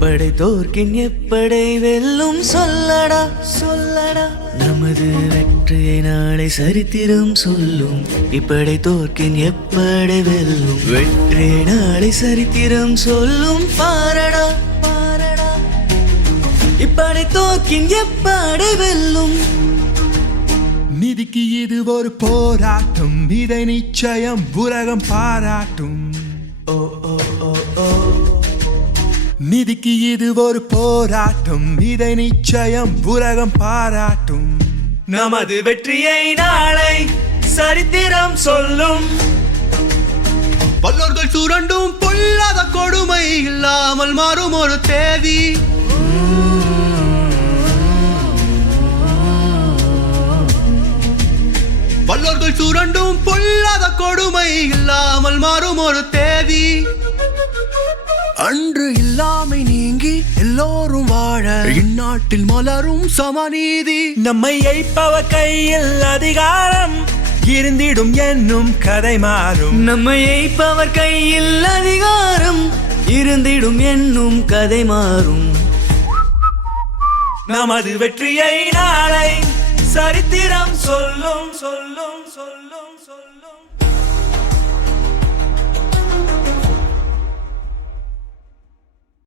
படைத்தோர்க்கின் எப்படை வெல்லும் சொல்லடா சொல்லடா. நமது வெற்றியை நாளை சரித்திரம் சொல்லும். இப்படை தோற்கின் எப்படை வெல்லும். வெற்றி நாளை சரித்திரம் சொல்லும். பாரடா பாரடா. இப்படை தோற்கின் எப்படை வெல்லும். நிதிக்கு இது ஒரு போராட்டம். இதை நிச்சயம் உலகம் பாராட்டும். ஓ ஓ ஓ. நிதிக்கு இது ஒரு போராட்டம். இதை நிச்சயம் உலகம் பாராட்டும். நமது வெற்றியை நாளை சரித்திரம் சொல்லும். வல்லோர்கள் சுரண்டும் பொல்லாத கொடுமை இல்லாமல் மாறும் ஒரு தேதி. வல்லோர்கள் சுரண்டும் பொல்லாத கொடுமை இல்லாமல் மாறும் ஒரு தேதி. அன்று இல்லாமை நீங்கி எல்லோரும் வாழ இந்நாட்டில் மலரும் சமநீதி. நம்மை எய்ப்பவர் கையில் அதிகாரம் இருந்திடும் என்னும் கதை மாறும். நம்மை எய்ப்பவர் கையில் அதிகாரம் இருந்திடும் என்னும் கதை மாறும். நமது வெற்றியை நாளை சரித்திரம் சொல்லும்